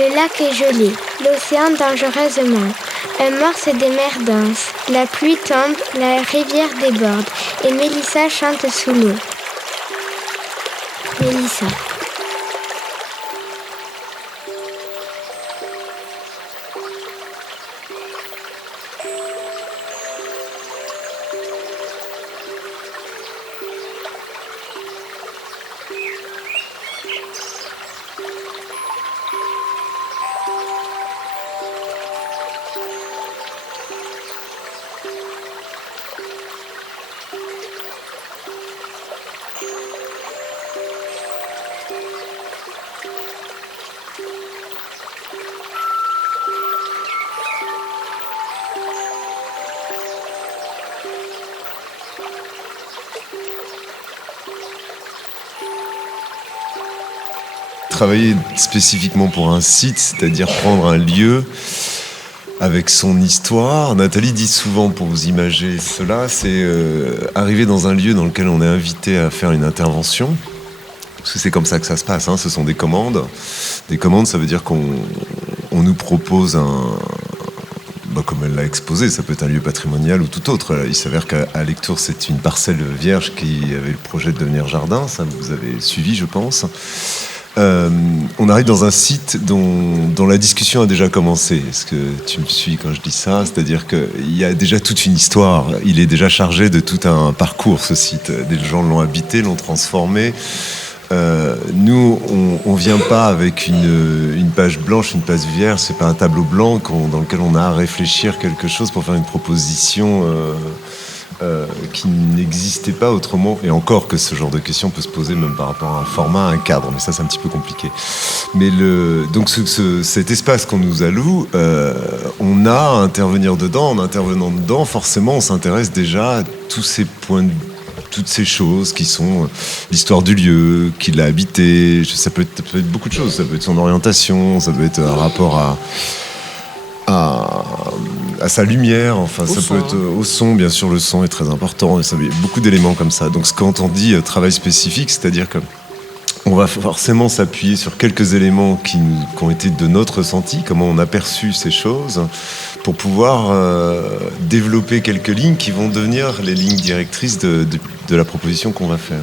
Le lac est gelé, l'océan dangereusement. Un morse des mers danse. La pluie tombe, la rivière déborde. Et Mélissa chante sous l'eau. Mélissa. Travailler spécifiquement pour un site, c'est-à-dire prendre un lieu avec son histoire. Nathalie dit souvent, pour vous imager cela, c'est arriver dans un lieu dans lequel on est invité à faire une intervention. Parce que c'est comme ça que ça se passe, hein. Ce sont des commandes. Des commandes, ça veut dire qu'on nous propose comme elle l'a exposé, ça peut être un lieu patrimonial ou tout autre. Il s'avère qu'à Lectoure, c'est une parcelle vierge qui avait le projet de devenir jardin. Ça, vous avez suivi, je pense. On arrive dans un site dont la discussion a déjà commencé. Est-ce que tu me suis quand je dis ça? C'est-à-dire qu'il y a déjà toute une histoire. Il est déjà chargé de tout un parcours, ce site. Des gens l'ont habité, l'ont transformé. Nous, on vient pas avec une page blanche, une page vierge. C'est pas un tableau blanc dans lequel on a à réfléchir quelque chose pour faire une proposition qui n'existait pas autrement, et encore que ce genre de question peut se poser même par rapport à un format, à un cadre, mais ça c'est un petit peu compliqué. Mais donc cet espace qu'on nous alloue, on a à intervenir dedans. En intervenant dedans, forcément on s'intéresse déjà à tous ces points de toutes ces choses qui sont l'histoire du lieu, qui l'a habité. Ça peut être beaucoup de choses. Ça peut être son orientation, ça peut être un rapport à sa lumière, enfin ça peut être au son, bien sûr le son est très important, et ça, il y a beaucoup d'éléments comme ça. Donc quand on dit travail spécifique, c'est-à-dire que on va forcément s'appuyer sur quelques éléments qui ont été de notre ressenti, comment on a perçu ces choses, pour pouvoir développer quelques lignes qui vont devenir les lignes directrices de la proposition qu'on va faire.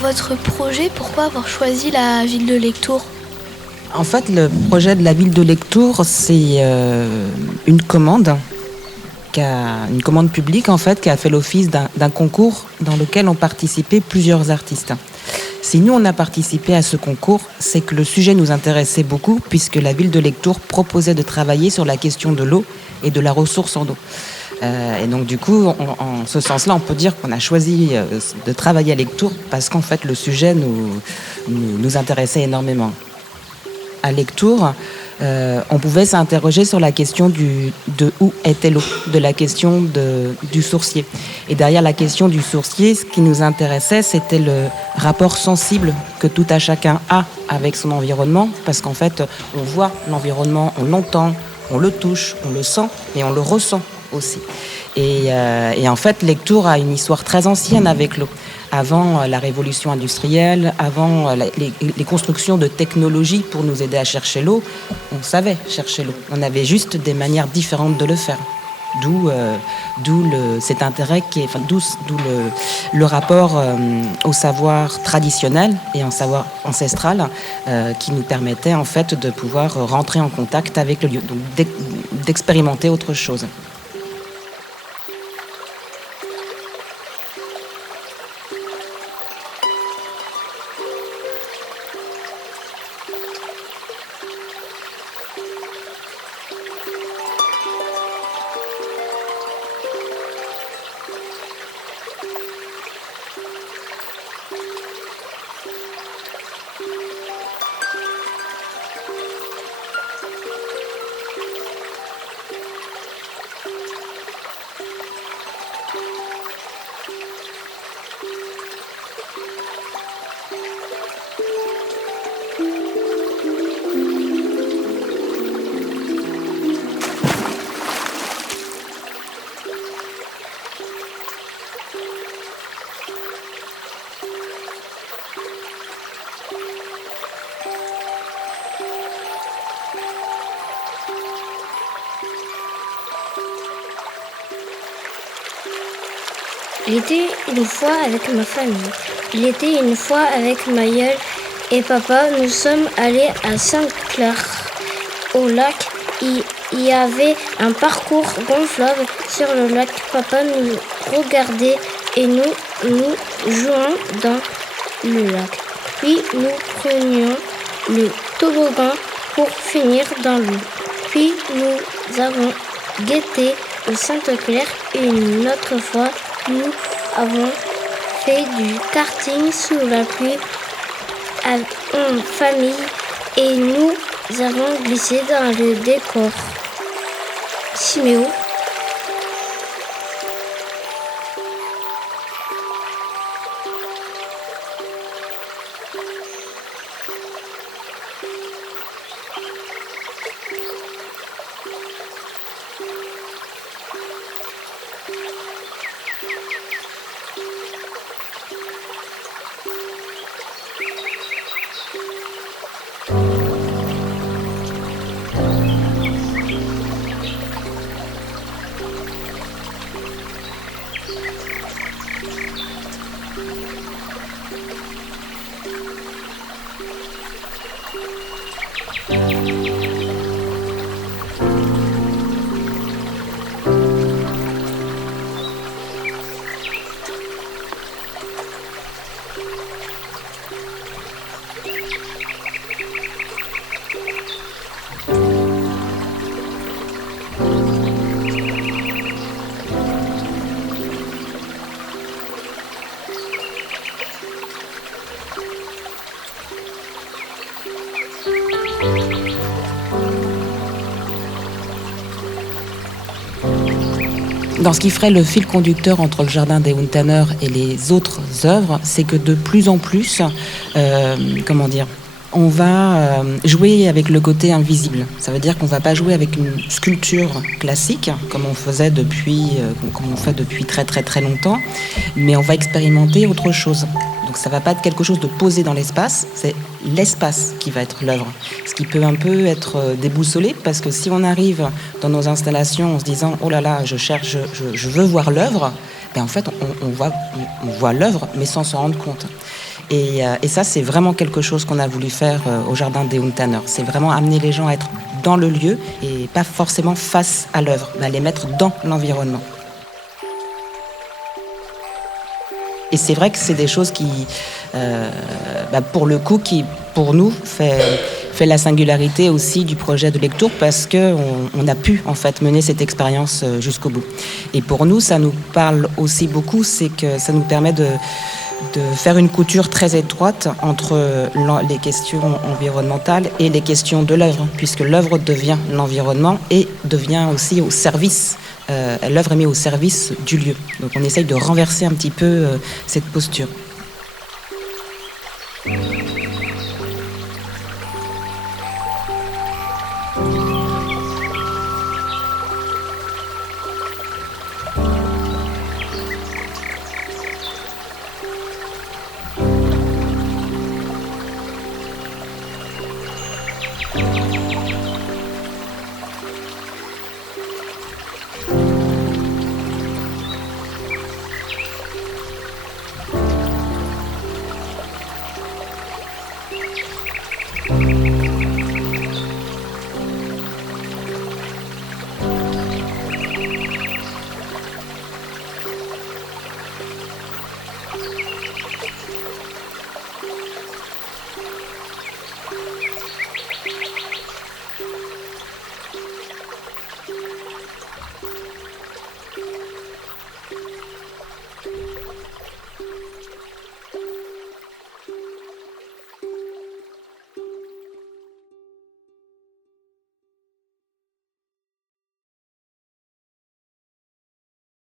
Votre projet, pourquoi avoir choisi la ville de Lectoure? En fait, le projet de la ville de Lectoure, c'est une commande publique en fait, qui a fait l'office d'un concours dans lequel ont participé plusieurs artistes. Si nous, on a participé à ce concours, c'est que le sujet nous intéressait beaucoup, puisque la ville de Lectoure proposait de travailler sur la question de l'eau et de la ressource en eau. Et donc du coup, en ce sens-là, on peut dire qu'on a choisi de travailler à Lectoure parce qu'en fait, le sujet nous intéressait énormément. À Lectoure, on pouvait s'interroger sur la question de où était l'eau, de la question du sourcier. Et derrière la question du sourcier, ce qui nous intéressait, c'était le rapport sensible que tout à chacun a avec son environnement, parce qu'en fait, on voit l'environnement, on l'entend, on le touche, on le sent et on le ressent aussi. Et en fait, Lectoure a une histoire très ancienne avec l'eau. Avant la révolution industrielle, avant les constructions de technologies pour nous aider à chercher l'eau, on savait chercher l'eau. On avait juste des manières différentes de le faire. cet intérêt d'où le rapport au savoir traditionnel et un savoir ancestral qui nous permettait en fait de pouvoir rentrer en contact avec le lieu, donc d'expérimenter autre chose. Il était une fois avec ma famille. Il était une fois avec ma gueule et papa. Nous sommes allés à Sainte-Claire, au lac. Il y avait un parcours gonflable sur le lac. Papa nous regardait et nous jouions dans le lac. Puis nous prenions le toboggan pour finir dans l'eau. Puis nous avons guetté au Sainte-Claire et une autre fois, nous avons fait du karting sous la pluie en famille et nous avons glissé dans le décor. Siméo. Dans ce qui ferait le fil conducteur entre le jardin des Untaner et les autres œuvres, c'est que de plus en plus, on va jouer avec le côté invisible. Ça veut dire qu'on ne va pas jouer avec une sculpture classique, comme on fait depuis très très très longtemps, mais on va expérimenter autre chose. Donc ça ne va pas être quelque chose de posé dans l'espace, c'est l'espace qui va être l'œuvre. Ce qui peut un peu être déboussolé, parce que si on arrive dans nos installations en se disant « Oh là là, je veux voir l'œuvre », ben en fait on voit l'œuvre, mais sans s'en rendre compte. Et ça, c'est vraiment quelque chose qu'on a voulu faire au jardin des Untaner. C'est vraiment amener les gens à être dans le lieu et pas forcément face à l'œuvre, mais à les mettre dans l'environnement. Et c'est vrai que c'est des choses qui, pour le coup, qui pour nous fait la singularité aussi du projet de Lectoure, parce qu'on a pu en fait mener cette expérience jusqu'au bout. Et pour nous, ça nous parle aussi beaucoup, c'est que ça nous permet de faire une couture très étroite entre les questions environnementales et les questions de l'œuvre, puisque l'œuvre devient l'environnement et devient aussi au service. L'œuvre est mise au service du lieu. Donc on essaye de renverser un petit peu cette posture.